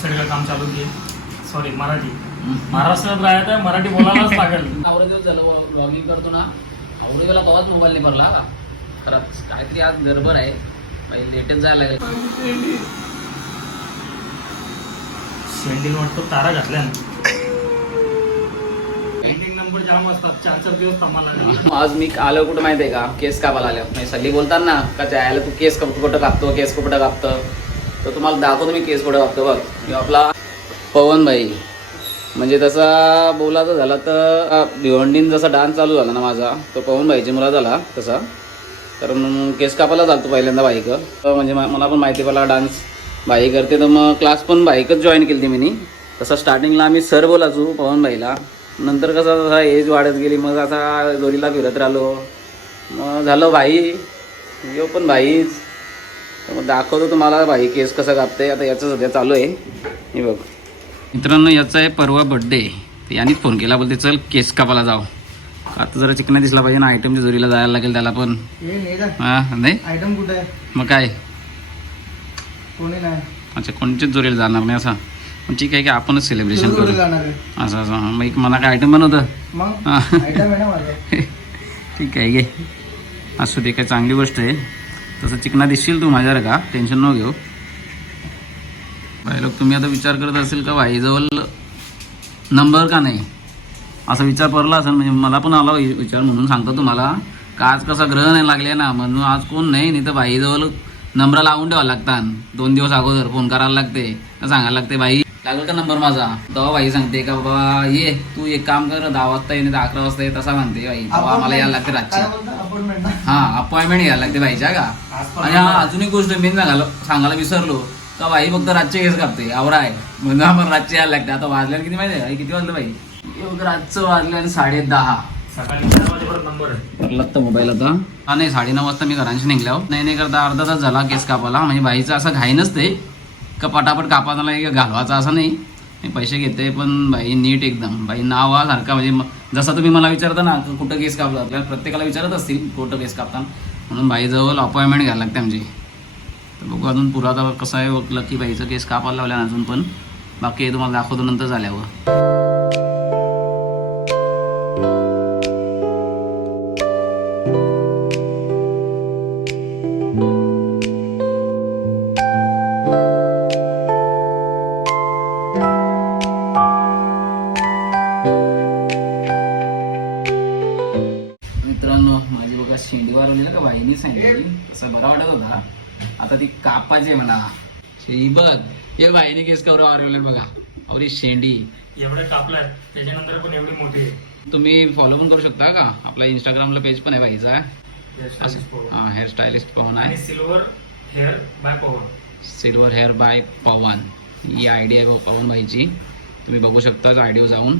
Side का काम चालू किए सॉरी मराठी. महाराष्ट्रात राहत आहे मराठी बोलायलाच लागेल. आवडे दिवस झालं ब्लॉगिंग करतो ना. आवडे गेला तेव्हाच मोबाईल नाही भरला. का खरंच काहीतरी आज गडबड आहे. पहिले लेटेस्ट जायला लागेल शेंडीन वाटतो तारा घातल्या पेंडिंग नंबर जाम असतात. चार चार दिवस थांबायला आज मी आलो कुठं माहिती आहे का? केस कापायला आलो. सगळी बोलतात ना का जायला तू केस कुठं कापतो केस कुठं कापतो. तर तुम्हाला दाखवतो मी केस पुढे वागतो बघ. आपला पवन भाई म्हणजे तसा बोलायचं झाला तर भिवंडीन जसा डान्स चालू झाला ना माझा तो पवन भाईची मुला झाला तसा. कारण केस कापायला चालतो पहिल्यांदा बाईक. म्हणजे मा- मला पण माहिती पडला डान्स बाई करते. तर मग क्लास पण बाईकच जॉईन केली मी तसं स्टार्टिंगला आम्ही सर बोलायचो पवन भाईला नंतर कसं जसा एज वाढत गेली मग आता दोरीला फिरत राहिलो. मग झालं भाई. यो पण भाईच. तर मग दाखवतो तुम्हाला भाई केस कसं कापते आता याचं सध्या चालू आहे. हे बघ. मित्रांनो याचा आहे परवा बड्डे तर यानेच फोन केला. बोलते चल केस कापायला जाऊ. आता जरा चिकना दिसला पाहिजे ना. आयटमच्या जोडीला जायला लागेल त्याला पण. हा नाही? आयटम कुठे आहे? मग काय? कोणी नाही. अच्छा कोणत्याच जोडीला जाणार नाही असा. पण ठीक आहे की आपणच सेलिब्रेशन करू. असं असं. हा, मग एक मला काय आयटम बनवतं? हा. ठीक आहे घे असू दे काय चांगली गोष्ट आहे. तसं चिकना दिसशील तू माझ्यावर का? टेन्शन न घेऊ. भाई लोक तुम्ही आता विचार करत असेल का? भाईजवळ नंबर का नाही? असा विचार पडला असेल म्हणजे मला पण आला विचार म्हणून सांगतो तुम्हाला. का आज कसा ग्रह नाही लागले ना? म्हणून आज कोण नाही नाही तर भाईजवळ नंबर लावून ठेवावं लागतात. दोन दिवस अगोदर फोन करायला लागते सांगायला लागते भाई लागल का नंबर माझा. तेव्हा भाई सांगते का बाबा ये तू एक काम कर दहा वाजता ये नाही तर अकरा वाजता ये तसा म्हणते भाई. तेव्हा आम्हाला यायला लागते रातची. अपॉइंटमेंट हा अपॉइंटमेंट घ्यायला लागते भाईच्या का. आणि हा अजून एक गोष्ट मी सांगायला सांगायला विसरलो. का भाई फक्त रातचे केस कापते आवरा आहे. म्हणून आम्हाला रातचे यायला लागते. आता वाजल्याला किती माहिती आहे? किती वाजलं भाई? रातचं वाजलं आणि साडे दहा. लागतं मोबाईल आता हा नाही साडेनऊ वाजता मी घरांशी निघल्यावर नाही नाही करता अर्धा तास झाला केस कापायला. म्हणजे बाईचं असं घाई नसते का पटापट कापाला एक घालवायचा असं नाही. मी पैसे घेते पण बाई नीट एकदम. बाई नाव सारखा म्हणजे म- जसा तुम्ही मला विचारता ना कुठं केस कापला? आपल्याला प्रत्येकाला विचारत असतील कुठं केस कापता म्हणून बाईजवळ अपॉइंटमेंट घ्यायला लागते आमची. तर बघू अजून पुरा आता कसं आहे ओळखलं की बाईचं केस कापायला लावल्या ना अजून पण. बाकी तुम्हाला दाखवतो नंतर झाल्यावर. सांगितली तसा बरा वाटत होता. आता ती कापाची ही बघ हे बाईने केस कवर वारवले बघा. अवरी शेंडी. एवढे कापलाय त्याच्यानंतर पण एवढी मोठी आहे. तुम्ही फॉलो पण करू शकता का? आपला इंस्टाग्रामला पेज पण आहे बाईचा हा हेअरस्टायलिस्ट पवन आहे. Silver hair by power silver hair by Pawan he idea आहे पवन भाईची तुम्ही बघू शकता आयडिओ जाऊन.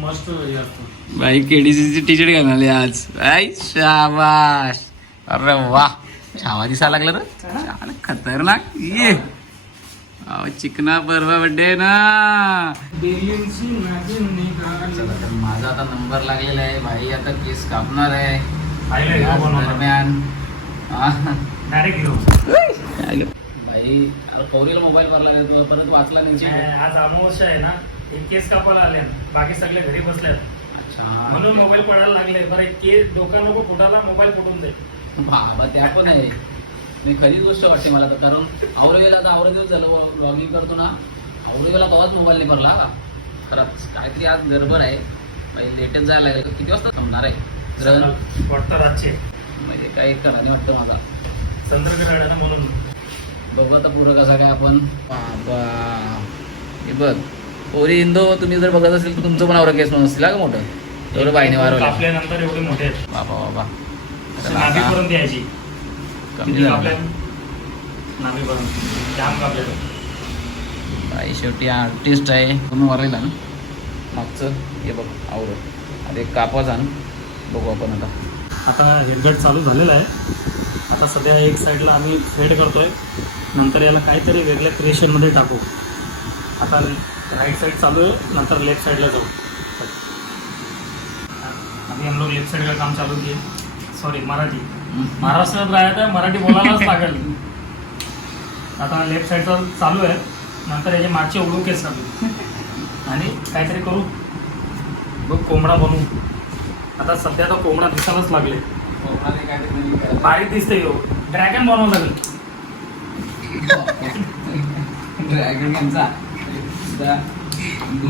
मस्त हे भाई केडीसीची टी शर्ट आली आज. आई शाबाश अरे वा. छावा दिसायला लागला रे. छान खतरनाक. ये. चिकना परवा बड्डे ना. चला तर माझा आता नंबर लागलेला आहे. भाई आता केस कापणार आहे. दरम्यान. भाई कौरीला मोबाईल भरला नाही तो परत वाचला नाही. आज अमावस्या आहे ना. एक केस कापायला आले. बाकी सगळे घरी बसल्यात अच्छा. म्हणून मोबाईल पडायला लागले. बरं केस डोका नको फुटाला मोबाईल फुटून दे. बाबा त्या पण आहे. नाही खरीच गोष्ट वाटते मला तर कारण आता आवरे दिवस झालं लॉगिंग करतो ना आवरेला तेव्हाच मोबाईल नाही भरला का खरंच काहीतरी आज गडबड आहे. म्हणजे लेटेस्ट जायला लागेल. किती वाजता थांबणार आहे? वाटतं रातचे. म्हणजे काही करा नाही वाटतं माझा. चंद्रग्रहण आहे ना म्हणून. बघू आता पुरं कसा काय आपण. बाबा. हे बघ. पोरी इंदो तुम्ही जर बघत असेल तर तुमचं पण केस म्हणून असतील का मोठं? एवढं बाईने वारवलं एवढे मोठे आहेत. बाबा. बाबा असे नाभीपर्यंत यायची. कमी कापल्या नाभीपर्यंत. जाम कापल्या बाई शेवटी आर्टिस्ट आहे. तुम्ही वरायला ना. मागचं हे बघ आवडं आता एक कापा जाण बघू आपण आता. आता हेडगट चालू झालेला आहे. आता सध्या एक साईडला आम्ही फेड करतोय. नंतर याला काहीतरी वेगळ्या क्रिएशनमध्ये टाकू. आता राईट साईड चालू आहे नंतर लेफ्ट साईडला जाऊ. अभी हम लोग लेफ्ट साइड का काम चालू किए सॉरी मराठी. महाराष्ट्रात राहत आहे मराठी बोलायलाच लागेल. आता लेफ्ट साईडचा चालू आहे. नंतर याचे मागचे उडू केस काढू आणि काहीतरी करू. बघ कोंबडा बनवू आता सध्या तर कोंबडा दिसायलाच लागले. बारीक दिसते हो ड्रॅगन बनवावं लागेल. ड्रॅगन यांचा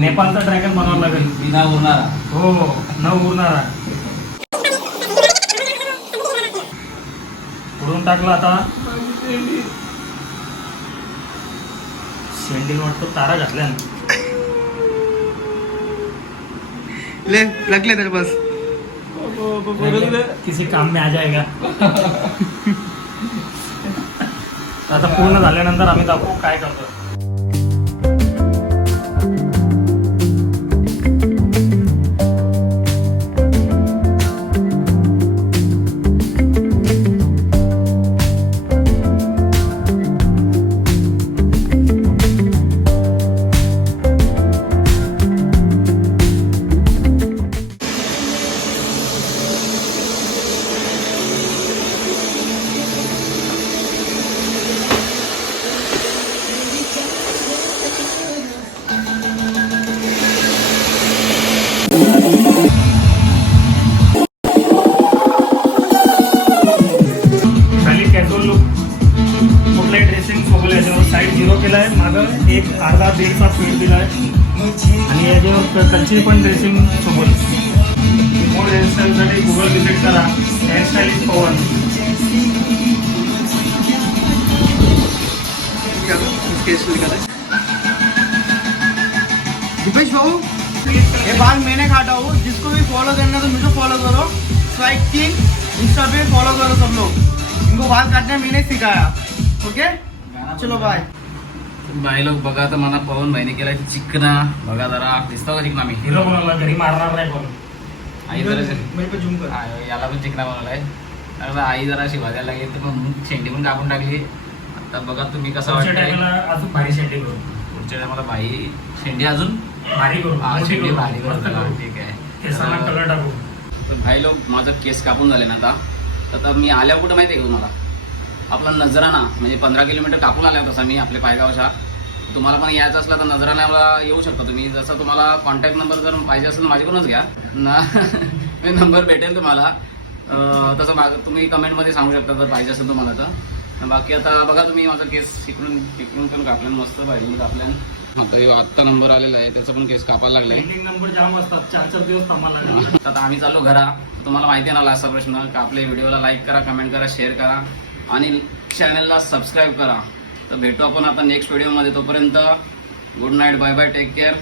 नेपाळचा ड्रॅगन बनवावं लागेल. बिना होणारा हो हो. न उरणारा उडून टाकला आता. शेंडी वाटतो तारा घातल्या. ले रख ले तेरे पास किसी काम में आ जाएगा आता पूर्ण झाल्यानंतर आम्ही दाखवू काय करतो कंची पण ड्रेसिंग सोबल मोड हेअरस्टाईलसाठी गुगल विज़िट करा पवन इसके इसको निकाला दीपेश बाबू, ये बाल मैंने काटा हूँ जिसको भी फॉलो करना तो मुझे फॉलो करो। स्वाइक किंग इंस्टा पे फॉलो करो सब लोग। इनको बाल काटना मैंने सिखाया ओके चलो बाय बाई लोक बघा तर मला पवन भाईने केलाय चिकना. बघा जरा दिसतो का चिकना मी? हिरो बनवला घरी मारणार नाही पण आई जरा मेरे पे जूम कर आ, याला पण चिकना बनवलाय. तर आई जरा शिवाजायला लागली तर मग शेंडी पण कापून टाकली. आता बघा तुम्ही कसं टायमाला अजून भारी शेंडी करू. पुढच्या टायमाला बाई शेंडी अजून? भारी करू. हा, शेंडी भारी. करू. ठीक आहे. केसाला कलर टाकू. तर भाई लोक माझं केस कापून झाले ना आता. तर आता मी आल्या कुठं माहिती आहे का तुम्हाला? आपला नजराना म्हणजे पंधरा किलोमीटर कापून आल्या तसा मी आपल्या पायगावच्या. तुम्हाला पण यायचं असलं तर नजराण्याला येऊ शकता तुम्ही. जसं तुम्हाला कॉन्टॅक्ट नंबर जर पाहिजे असेल तर माझ्याकडूनच घ्या. ना नंबर भेटेल तुम्हाला. तसं माग तुम्ही कमेंटमध्ये सांगू शकता जर पाहिजे असेल तुम्हाला तर. बाकी आता बघा तुम्ही माझा केस इकडून इकडून पण कापल्यान मस्त पाहिजे कापल्यान. आता आत्ता नंबर आलेला आहे त्याचा पण केस कापायला लागलाय. नंबर जाम असतात चार चार दिवस थांबायला आता आम्ही चाललो घरा. तुम्हाला माहिती आहे ना लास्टचा प्रश्न. का आपल्या व्हिडिओला लाईक करा कमेंट करा शेअर करा. आणि चॅनलला सबस्क्राईब करा. तर भेटू आपण आता नेक्स्ट व्हिडिओमध्ये तोपर्यंत good night bye bye take care